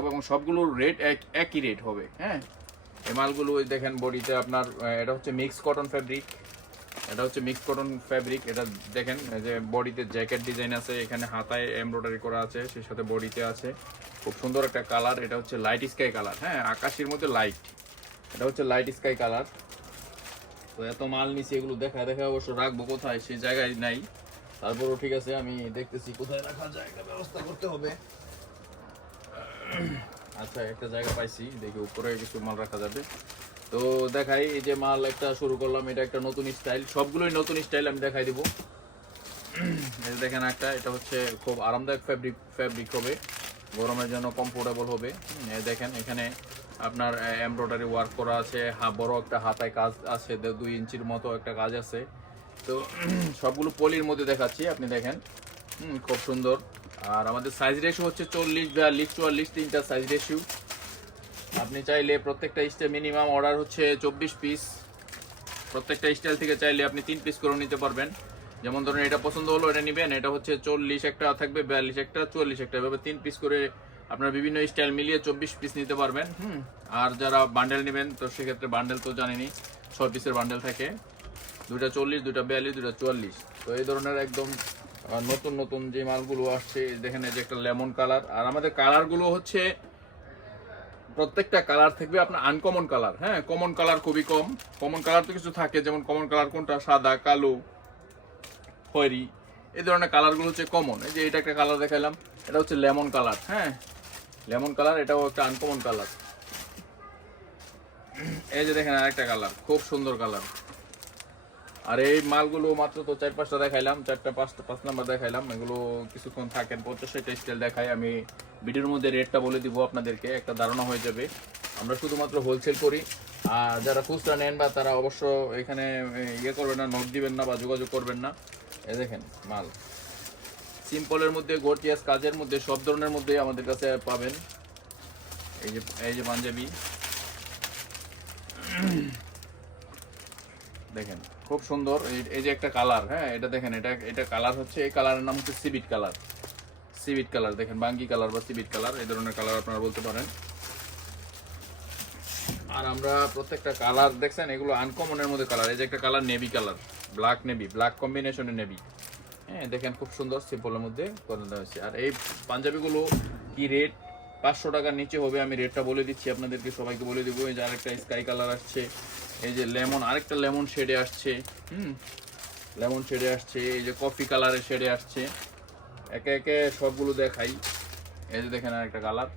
এবং সবগুলোর রেট একই রেট হবে। হ্যাঁ, এই মালগুলো ওই দেখেন বডিতে আপনার এটা হচ্ছে মিক্স কটন ফ্যাব্রিক, এটা হচ্ছে মিক্স কটন ফ্যাব্রিক। এটা দেখেন যে বডিতে জ্যাকেট ডিজাইন আছে, এখানে হাতায় এমব্রয়ডারি করা আছে, সেই সাথে বডিতে আছে। খুব সুন্দর একটা কালার, এটা হচ্ছে লাইট স্কাই কালার। হ্যাঁ, আকাশের মধ্যে লাইট, এটা হচ্ছে লাইট স্কাই কালার। তো এত মাল নিছি, এগুলো দেখা অবশ্য রাখবো কোথায় সেই জায়গায় নাই, তারপরও ঠিক আছে আমি দেখতেছি কোথায় রাখার জায়গা ব্যবস্থা করতে হবে। আচ্ছা, একটা জায়গা পাইছি, দেখি উপরে কিছু মাল রাখা যাবে। তো দেখাই, এই যে মাল একটা শুরু করলাম, এটা একটা নতুন স্টাইল, সবগুলোই নতুন স্টাইল আমি দেখাই দিব। এই দেখেন একটা, এটা হচ্ছে খুব আরামদায়ক ফ্যাব্রিক হবে, গরমের জন্য কমফোর্টেবল হবে। দেখেন এখানে আপনার এমব্রয়ডারি ওয়ার্ক করা আছে, বড় একটা হাতায় কাজ আছে, 2 ইঞ্চির মতো একটা কাজ আছে। তো সবগুলো পলির মধ্যে দেখাচ্ছি, আপনি দেখেন। খুব সুন্দর। আর আমাদের সাইজ রেশিও হচ্ছে 40, 42, 44, 3টা সাইজ রেশিও। আপনি চাইলে প্রত্যেকটা স্টাইল মিনিমাম অর্ডার হচ্ছে 24 পিস। প্রত্যেকটা স্টাইল থেকে চাইলে আপনি 3 পিস করে নিতে পারবেন। যেমন ধরুন এটা পছন্দ হলো, এটা নেবেন, এটা হচ্ছে 40 একটা থাকবে, 42 একটা, 44 একটা, এভাবে 3 পিস করে আপনার বিভিন্ন স্টাইল মিলিয়ে 24 পিস নিতে পারবেন। আর যারা বান্ডেল নেবেন, তো সেক্ষেত্রে বান্ডেল তো জানেনই, 6 পিসের বান্ডেল থাকে, 2টা 40, 2টা 42, 2টা 44। তো এই ধরনের একদম নতুন নতুন যে মালগুলো আসছে, দেখেন এই যে একটা লেমন কালার। আর আমাদের কালারগুলো হচ্ছে প্রত্যেকটা কালার থাকবে আপনার আনকমন কালার। হ্যাঁ, কমন কালার খুবই কম। কমন কালার তো কিছু থাকে, যেমন কমন কালার কোনটা, সাদা, কালো, খয়েরি, এই ধরনের কালারগুলো হচ্ছে কমন। এই যে এটা একটা কালার দেখালাম, এটা হচ্ছে লেমন কালার। হ্যাঁ, লেমন কালার, এটাও একটা আনকমন কালার। এই যে দেখেন আরেকটা কালার, খুব সুন্দর কালার। আর এই মালগুলো মাত্র তো 4-5টা দেখাইলাম, 4-5 নাম্বার দেখাইলাম। এগুলো কিছুক্ষণ থাকেন, 50-60টা স্টাইল দেখাই। আমি ভিডিওর মধ্যে রেটটা বলে দিব আপনাদেরকে, একটা ধারণা হয়ে যাবে। আমরা শুধুমাত্র হোলসেল করি, আর যারা খুচরা নেন বা তারা অবশ্য এখানে ইয়ে করবেন না, নক দিবেন না বা যোগাযোগ করবেন না। এই দেখেন মাল সিম্পলের মধ্যে, গর্জিয়াস কাজের মধ্যে, সব ধরনের মধ্যে আমাদের কাছে পাবেন। এই যে পাঞ্জাবি দেখেন, খুব সুন্দর। এই যে একটা কালার, হ্যাঁ এটা দেখেন, এটা কালার হচ্ছে, এই কালারের নাম হচ্ছে সিভিট কালার। সিভিট কালার দেখেন, বাঙ্গি কালার বা সিভিট কালার, এই ধরনের কালার আপনারা বলতে পারেন। আর আমরা প্রত্যেকটা কালার দেখছেন, এগুলো আনকমনের মধ্যে কালার। এই যে একটা colour navy colour, black navy, black কম্বিনেশনের নেভি। হ্যাঁ, দেখেন খুব সুন্দর, সিম্পলের মধ্যে করে দেওয়া হয়েছে। আর এই পাঞ্জাবিগুলো কি রেট, 500 টাকার নিচে হবে। আমি রেটটা বলে দিচ্ছি আপনাদেরকে, সবাইকে বলে দেবো। এই যে আরেকটা স্কাই কালার আসছে, এই যে লেমন, আরেকটা লেমন শেডে আসছে। লেমন শেডে আসছে, এই যে কফি কালারের শেডে আসছে। একে একে সবগুলো দেখাই। এই যে দেখেন আরেকটা কালার,